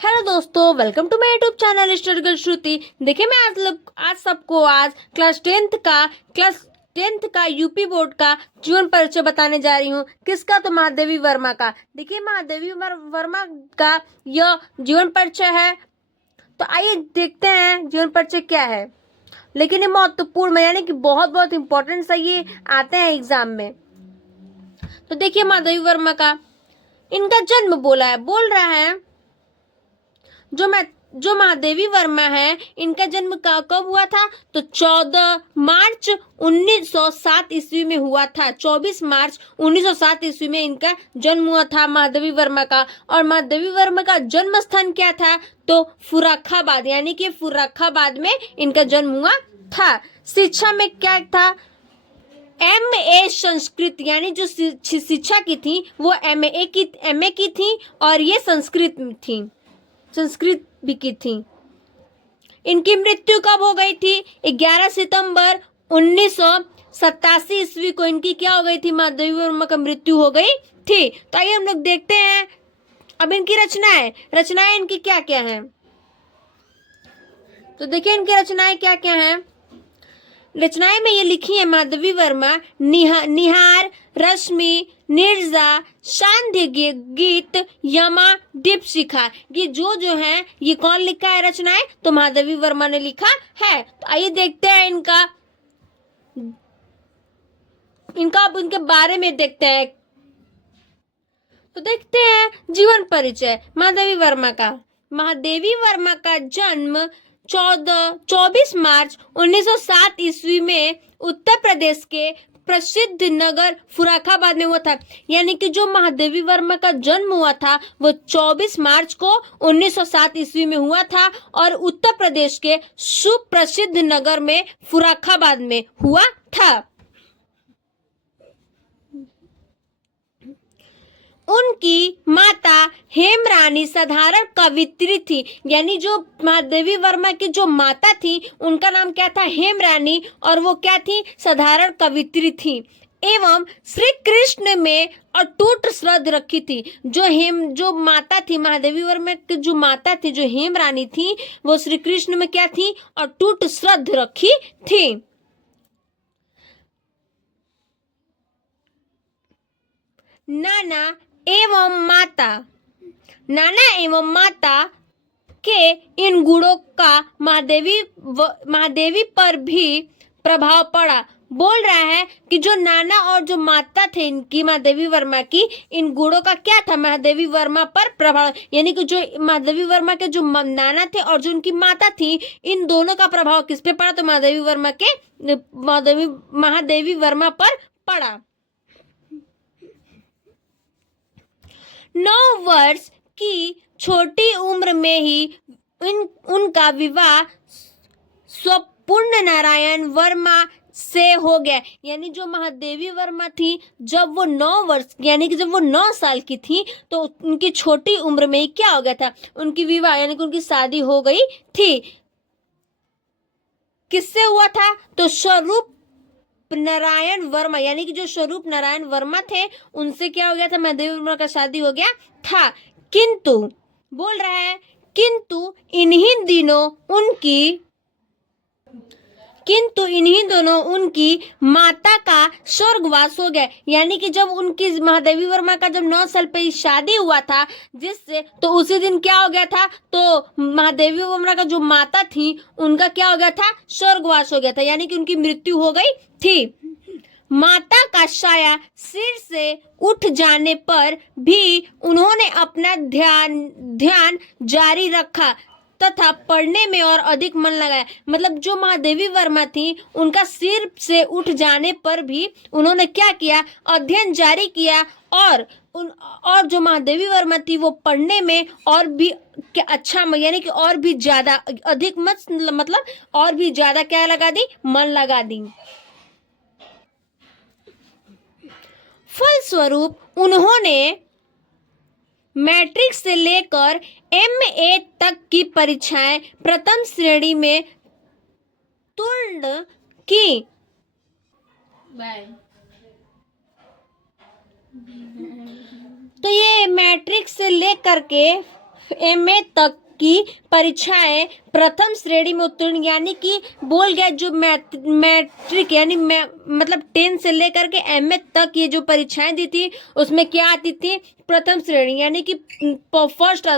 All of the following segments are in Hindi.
हेलो दोस्तों, welcome to my YouTube channel historical Shruti. देखिए मैं आज सबको क्लास टेंथ का यूपी बोर्ड का जीवन परिचय बताने जा रही हूँ। किसका? तो महादेवी वर्मा का। देखिए महादेवी वर्मा का यह जीवन परिचय है। तो आइए देखते हैं जीवन परिचय क्या है। लेकिन ये महत्वपूर्ण है, यानी कि बहुत बहुत इंपॉर्टेंट है, ये आते हैं एग्जाम में। तो देखिए महादेवी वर्मा का इनका जन्म बोल रहा है जो महादेवी वर्मा है, इनका जन्म कब हुआ था? तो 14 मार्च 1907 ईस्वी में हुआ था। 24 मार्च 1907 ईस्वी में इनका जन्म हुआ था महादेवी वर्मा का। और महादेवी वर्मा का जन्म स्थान क्या था? तो फर्रुखाबाद, यानी कि फर्रुखाबाद में इनका जन्म हुआ था। शिक्षा में क्या था? MA संस्कृत, यानी जो शिक्षा की थी वो MA की थी, और ये संस्कृत भी की थी। इनकी मृत्यु कब हो गई थी? 11 सितंबर 1987 ईस्वी को इनकी क्या हो गई थी? महादेवी वर्मा का मृत्यु हो गई थी। तो आइए हम लोग देखते हैं अब इनकी रचनाएं इनकी क्या क्या हैं। तो देखिए इनकी रचनाएं क्या क्या हैं। रचनाएं में ये लिखी है महादेवी वर्मा: निहार, रश्मि, निर्जा, सांध्य गीत, यमा, दीपशिखा। ये जो है ये कौन लिखा है रचनाएं? तो महादेवी वर्मा ने लिखा है। तो आइए देखते हैं इनका अब इनके बारे में देखते हैं। तो देखते हैं जीवन परिचय महादेवी वर्मा का जन्म 24 मार्च 1907 ईस्वी में उत्तर प्रदेश के प्रसिद्ध नगर फर्रुखाबाद में हुआ था। यानी कि जो महादेवी वर्मा का जन्म हुआ था वो 24 मार्च को 1907 ईस्वी में हुआ था, और उत्तर प्रदेश के सुप्रसिद्ध नगर में फर्रुखाबाद में हुआ था। उनकी माता हेमरानी साधारण कवित्री थी। यानी जो महादेवी वर्मा की जो माता थी उनका नाम क्या था? हेमरानी, और वो क्या थी? साधारण कवित्री थी। एवं श्री कृष्ण में अटूट श्रद्धा रखी थी। जो माता थी महादेवी वर्मा की जो माता थी, जो हेमरानी थी, वो श्री कृष्ण में क्या थी? अटूट श्रद्धा रखी थी। नाना एवं माता के इन गुणों का महादेवी पर भी प्रभाव पड़ा। बोल रहा है कि जो नाना और जो माता थे इनकी, महादेवी वर्मा की, इन गुणों का क्या था? महादेवी वर्मा पर प्रभाव। यानी कि जो महादेवी वर्मा के जो नाना थे और जो उनकी माता थी, इन दोनों का प्रभाव किस पे पड़ा? तो महादेवी वर्मा पर पड़ा। 9 वर्ष की छोटी उम्र में ही उनका विवाह स्वपूर्ण नारायण वर्मा से हो गया। यानी जो महादेवी वर्मा थी, जब वो 9 वर्ष, यानी कि जब वो 9 साल की थी, तो उनकी छोटी उम्र में ही क्या हो गया था? उनकी विवाह, यानी कि उनकी शादी हो गई थी। किससे हुआ था? तो स्वरूप नारायण वर्मा, यानी कि जो स्वरूप नारायण वर्मा थे उनसे क्या हो गया था? महादेवी वर्मा का शादी हो गया था। किंतु बोल रहा है इन्हीं दोनों उनकी माता का स्वर्गवास हो गया। यानी कि जब उनकी महादेवी वर्मा का जब 9 साल पे शादी हुआ था जिससे, तो उसी दिन क्या हो गया था? तो महादेवी वर्मा का जो माता थी उनका क्या हो गया था? स्वर्गवास हो गया था, यानी कि उनकी मृत्यु हो गई थी। माता का साया सिर से उठ जाने पर भी उन्होंने अपना ध्यान जारी रखा तथा पढ़ने में और अधिक मन लगाया। मतलब जो महादेवी वर्मा थी उनका सिर से उठ जाने पर भी उन्होंने क्या किया? अध्ययन जारी किया। और जो महादेवी वर्मा थी वो पढ़ने में और भी अच्छा, यानी कि और भी ज्यादा अधिक मतलब और भी ज्यादा क्या लगा दी? मन लगा दी। फलस्वरूप उन्होंने मैट्रिक से लेकर MA तक की परीक्षाएं प्रथम श्रेणी में उत्तीर्ण की। तो ये मैट्रिक से लेकर के एमए तक की परीक्षाएं प्रथम श्रेणी में उत्तीर्ण, यानी कि बोल गया जो मैट्रिक यानी मतलब 10 से लेकर के एमए तक ये जो परीक्षाएं दी थी उसमें क्या आती थी, प्रथम श्रेणी यानी कि फर्स्ट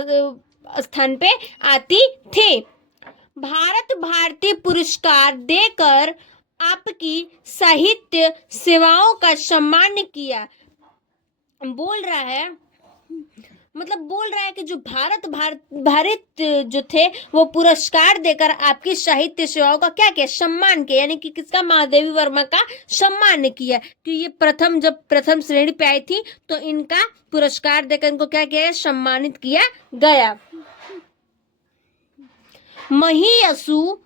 स्थान पे आती थी। भारत भारती पुरस्कार देकर आपकी साहित्य सेवाओं का सम्मान किया। बोल रहा है कि जो भारत जो थे वो पुरस्कार देकर आपकी साहित्य सेवाओं का क्या किया, सम्मान किया, यानी कि किसका, महादेवी वर्मा का सम्मान किया कि ये जब प्रथम श्रेणी पे आई थी तो इनका पुरस्कार देकर इनको क्या किया, सम्मानित किया गया। महियसु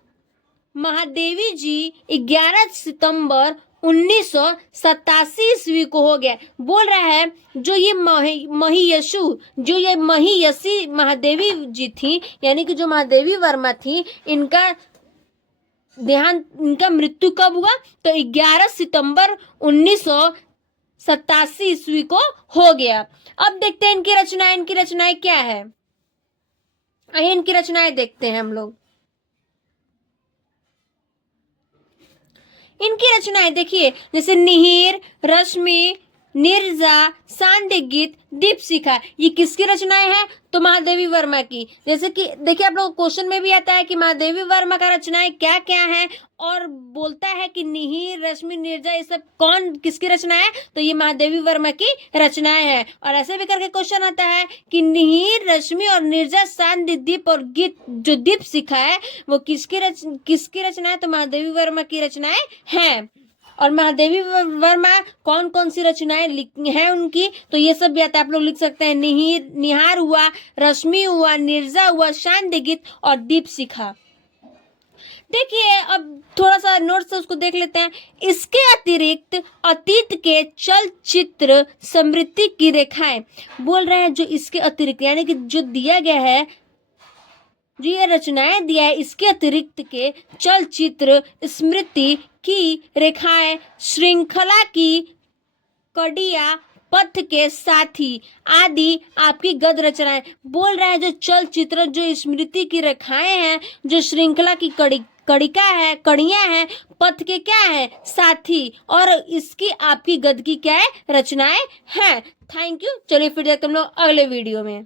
महादेवी जी 11 सितंबर 1987 ईस्वी को हो गया। बोल रहा है जो ये महियसी महादेवी जी थी, यानी कि जो महादेवी वर्मा थी, इनका मृत्यु कब हुआ, तो 11 सितंबर 1987 ईस्वी को हो गया। अब देखते हैं इनकी रचनाएं क्या है। आइए इनकी रचनाएं देखते हैं हम लोग। इनकी रचनाएं देखिए, जैसे निहिर, रश्मि, नीरजा, सांध्य गीत, दीपशिखा, ये किसकी रचनाएं हैं, तो महादेवी वर्मा की। जैसे कि देखिए आप लोग क्वेश्चन में भी आता है कि महादेवी वर्मा का रचनाएं क्या क्या है, और बोलता है कि निहिर, रश्मि, नीरजा, ये सब किसकी रचना है, तो ये महादेवी वर्मा की रचनाएं हैं। और ऐसे भी करके क्वेश्चन आता है कि निहिर, रश्मि और नीरजा, सांध्य, दीप और गीत, जो दीपशिखा है वो किसकी रचना है, तो महादेवी वर्मा की रचनाएं हैं। और महादेवी वर्मा कौन कौन सी रचनाएं हैं उनकी, तो ये सब भी आता है, आप लोग लिख सकते हैं। निहार हुआ, रश्मि हुआ, नीरजा हुआ, सांध्य गीत और दीपशिखा। देखिए अब थोड़ा सा नोट से उसको देख लेते हैं। इसके अतिरिक्त अतीत के चलचित्र समृद्धि की रेखाएं, बोल रहे हैं जो इसके अतिरिक्त यानी कि जो दिया गया है, जो ये रचनाएं दिया है, इसके अतिरिक्त के चलचित्र स्मृति की रेखाएं, श्रृंखला की कड़िया, पथ के साथी आदि आपकी गद्य रचनाएं। बोल रहा है जो चलचित्र, जो स्मृति की रेखाएं हैं, जो श्रृंखला की कड़ियां हैं, पथ के क्या है, साथी, और इसकी आपकी गद्य की क्या है, रचनाएं हैं। Thank you. चलिए फिर देखते हैं हम लोग अगले वीडियो में।